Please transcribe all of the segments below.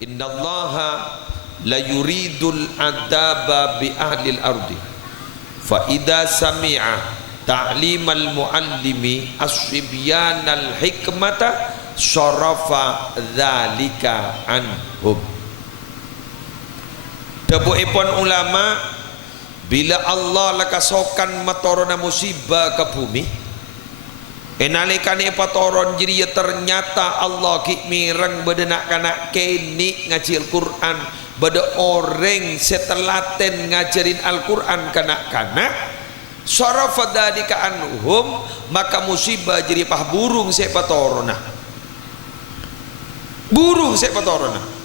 innallaha la yuridul adaba bi ahli al-ardi fa idza sami'a ta'limal muallimi as-sibyanal hikmata syarafa dzalika anhum. Dabuhipun ulama, bila Allah lakasokan matorona musibah ke bumi, enalikane patoron jadi ternyata Allah ki mireng bedenak kanak kini ngaji Al-Quran, beda orang setelaten ngajarin Al-Quran kanak-kanak, syarafa dzalika anhum, maka musibah jadi pah burung sepatorona, burung sepatorona.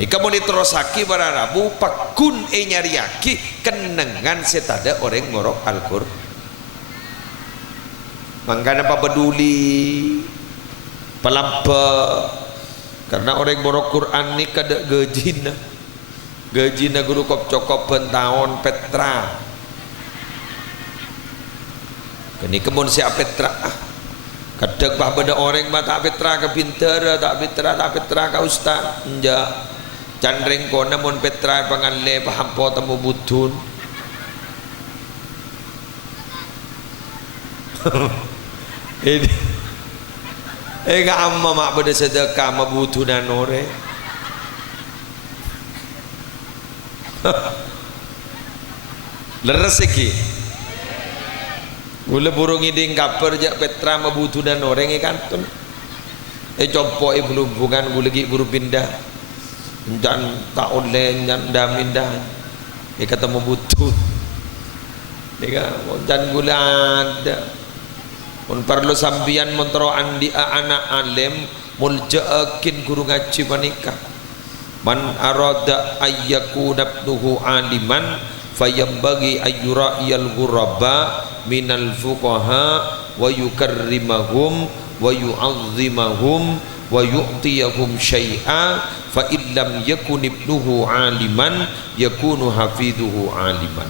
Ni kamu diterusaki bararabu pakun nyariaki kenengan setada orang ngorok Al-Qur'an. Mangkana apa peduli pelampa karena orang ngorok Quran ni kada gajina guru kop cokop pentahun Petra. Kini kemun siap Petra kadang bah benda orang bah tak Petra ke pintar, tak Petra ke ustaz enja candreng ko namun Petra pangalle pahampo temu butun. Ini enggak amma mak beda sedekah mabutunan ore. Leres iki. Gula burung iding kaper jak Petra mabutunan orang ikan tun. Compo belum bukan gula lagi buru pindah. Jangan tak oleh jangan mindah. Dia ketemu butuh. Dia jangan gula ada. Pun perlu sambian mentero andi anak alim mulja'akin guru ngaji panika. Man arada ayyaku nabnuhu aliman fayambagi ayyura'iyal ghuraba minal fuqaha wa yukarrimahum wa yu'azzimahum wa yu'tiyahum syai'a fa illam yakun ibnuhu aliman yakunu hafiduhu aliman.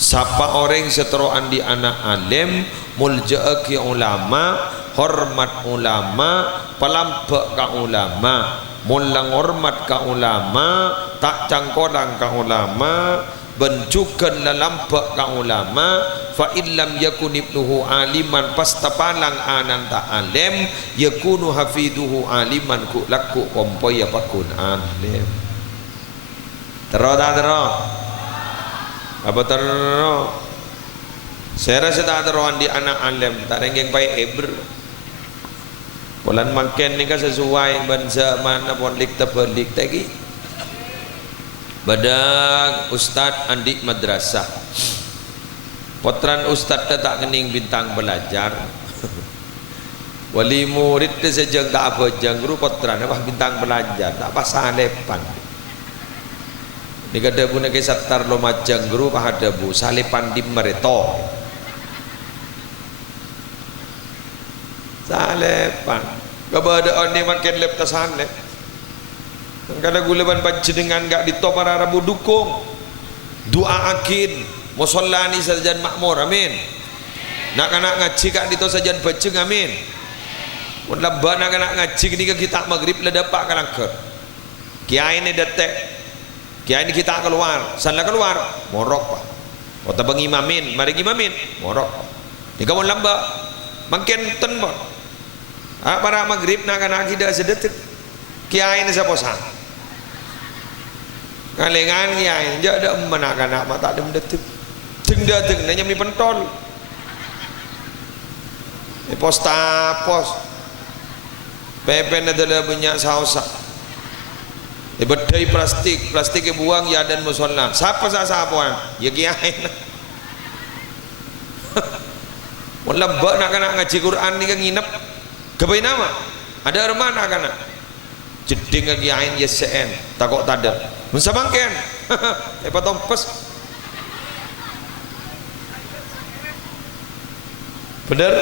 Siapa orang seteroan di anak alim mulja'a ke ulama, hormat ulama, pelampek ke ulama, mulang hormat ke ulama, tak cangkolang ke ulama, bencukan lalampak ke ulama, fa illam yakun ibnuhu aliman pastapalang anan ta alim yakunu hafiduhu aliman ku laku kompoy apakun alim. Tero tak tero? Apa tero? Saya rasa tak teroan di anak alim tak renggeng pai eber. Bulan makan ni kan sesuai banza mana pun lik tebelik tadi. Badak ustaz andik madrasah. Potran ustaz tak kening bintang belajar. Wali murid tu sejeng tak apa jeng guru potran apa bintang belajar tak pasal lepan. Ni kada pun ke satar lo majang guru pah ada bu salepan di mereto. Salepan. Keberadaan ni makin lep tasane. Kada gulaban panjenengan gak ditop para rabu dukung. Doa akin musallani sajan makmur amin. Nak anak ngaji kak dito sajan bajeng amin. Mun labah nak anak ngaji ni kita maghrib la dapat kalangker. Kiai ni detek. Kiai ni kita keluar, sana keluar morok pak. Kota bang imamin, mari imamin morok. Ni kamu lamba makin ten pak. Para maghrib nak anak kita sedetik. Kiai ni siapa sah? Kalengan kiai, dia ada menak anak mata ada mendetik. Tengda teng, nanya mi pentol. Posta pos. Pepen adalah banyak sausa. Bedai plastik buang ya dan musola. Siapa ya kiai. Mun lebak nak ngaji Quran ni kan nginep. Kebain nama? Ada rumah nak kana. Jeding ke kiai YSN, takok tada. Mun sabangken. Potong pes. Bener?